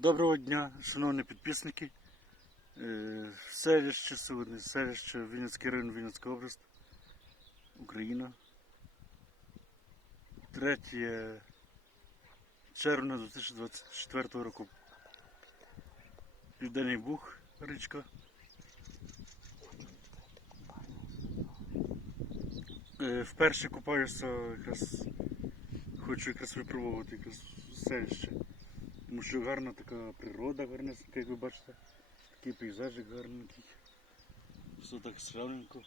Доброго дня, шановні підписники. Е, Селище сьогодні, селище Вінницький район, Вінницька область, Україна. 3 червня 2024 року. Південний Буг, річка. Е, Вперше купаюся якраз, хочу якраз випробувати якраз селище. Тому що гарна така природа, гарнесенька, як ви бачите. Такий пейзажик гарненький. Все так свяленько.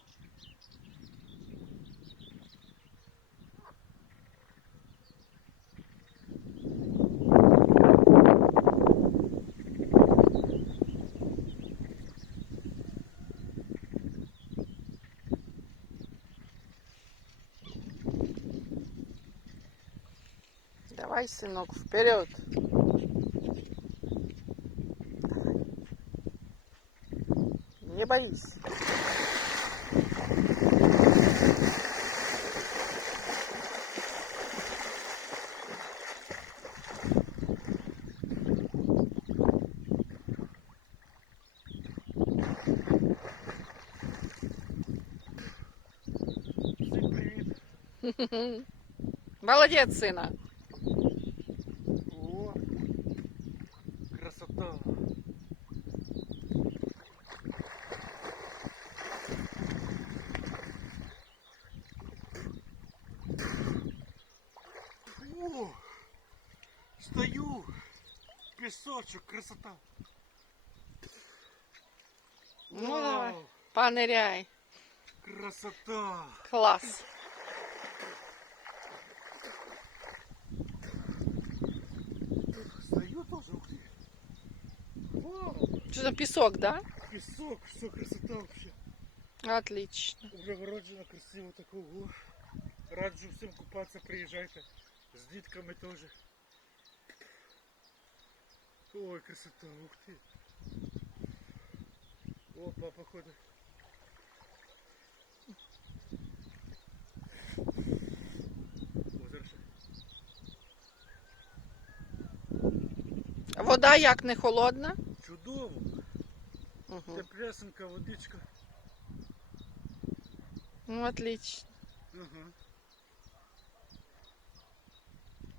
Давай, сынок, вперед. Не боись. Молодец, сына. О! Красота! О! Стою! Песочек, красота! Ну, давай. Вау, Поныряй. Красота! Класс. Что за песок, да? Песок, все красота вообще. Отлично. Огороджено красиво такого. Раджу всім купатися, приїжджайте. З дітками теж. Ой, красота, ух ти. О, папа ходить. О, зараз. ще. Вода як не холодна? Чудово. Угу. Теплесенька водичка. Ну, отлично. Ага.